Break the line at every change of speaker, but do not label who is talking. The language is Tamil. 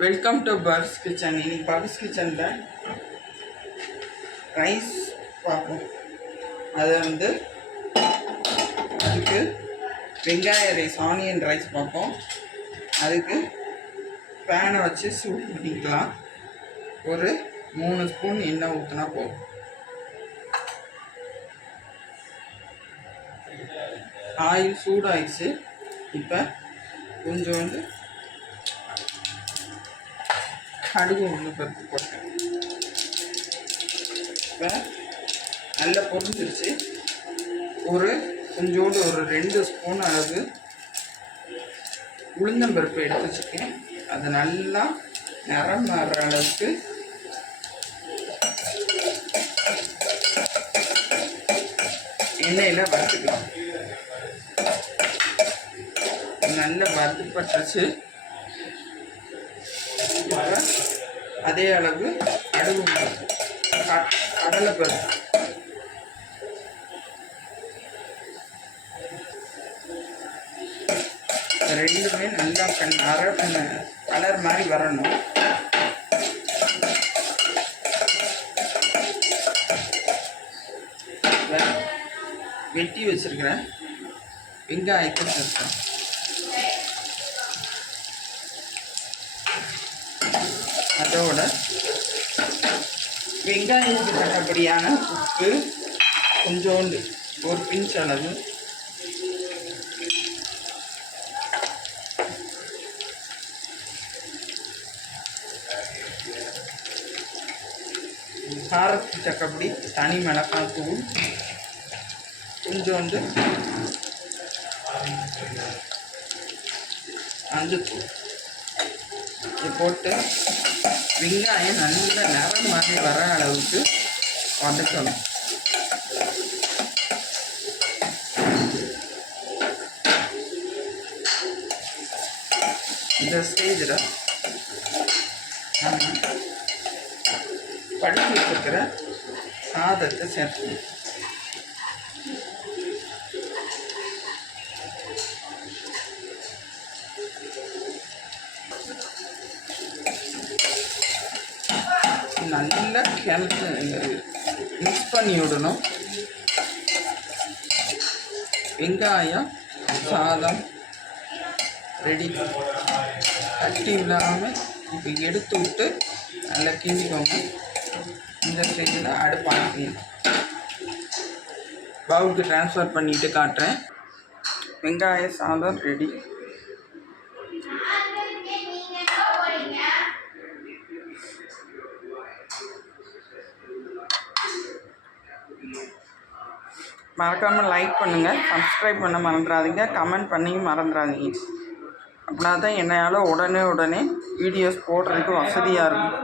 வெல்கம் டு பர்ஸ் கிச்சன் இன்னைக்கு பர்ஸ் கிச்சனில் ரைஸ் பார்ப்போம். அதை வந்து அதுக்கு வெங்காய ரைஸ் ஆனியன் ரைஸ் பார்ப்போம். அதுக்கு பேனை வச்சு சூட் பண்ணிக்கலாம். ஒரு மூணு ஸ்பூன் எண்ணெய் ஊற்றினா போதும். ஆயில் சூடாயிடுச்சு. இப்போ கொஞ்சம் வந்து கடுகு ஒன்று பருப்பு போட்டேன். இப்போ நல்லா பொரிஞ்சிருச்சு. ஒரு கொஞ்சோண்டு ஒரு ரெண்டு ஸ்பூன் அளவு உளுந்தம்பருப்பு எடுத்து வச்சுருக்கேன். அது நல்லா நிறம் மாறுற அளவுக்கு எண்ணெயில் வறுத்துக்கலாம். நல்லா வறுத்துப்பட்டுச்சு அதே அளவு கடுகு கடலைப்பருப்பு. கடலை ரெண்டுமே நல்லா கண் அர கலர் மாதிரி வரணும். வெட்டி வச்சுருக்கிறேன். வெங்காயத்தை சேர்த்தேன் அதோட வெங்காயத்துக்கு தக்கபடியான உப்பு கொஞ்சோண்டு ஒரு பிஞ்ச் அளவு. காரத்துக்கு தக்கபடி தனி மிளகாய் தூள் கொஞ்சோண்டு மஞ்சத்தூள் இது போட்டு வெங்காயம் நல்ல நிறம் மாதிரி வர அளவுக்கு வதக்கணும். இந்த ஸ்டேஜில் நம்ம படிச்சு வச்சிருக்கிற சாதத்தை சேர்க்கணும் நல்லா கிளத்து மிக்ஸ் பண்ணி விடணும். வெங்காயம் சாதம் ரெடி கட்டி இல்லாமல் இப்போ எடுத்து விட்டு நல்லா கிண்டிக்கோங்க. இந்த ஸ்டேஜில் அடுப்பு ஆக்கணும் பவுலுக்கு ட்ரான்ஸ்ஃபர் பண்ணிவிட்டு காட்டுறேன். வெங்காய சாதம் ரெடி மறக்காமல் லைக் பண்ணுங்கள் சப்ஸ்கிரைப் பண்ண மறந்துடாதீங்க கமெண்ட் பண்ணியும் மறந்துடாதீங்க. அப்படின்னா தான் என்னையால் உடனே உடனே வீடியோஸ் போடுறதுக்கு வசதியாக இருக்கும்.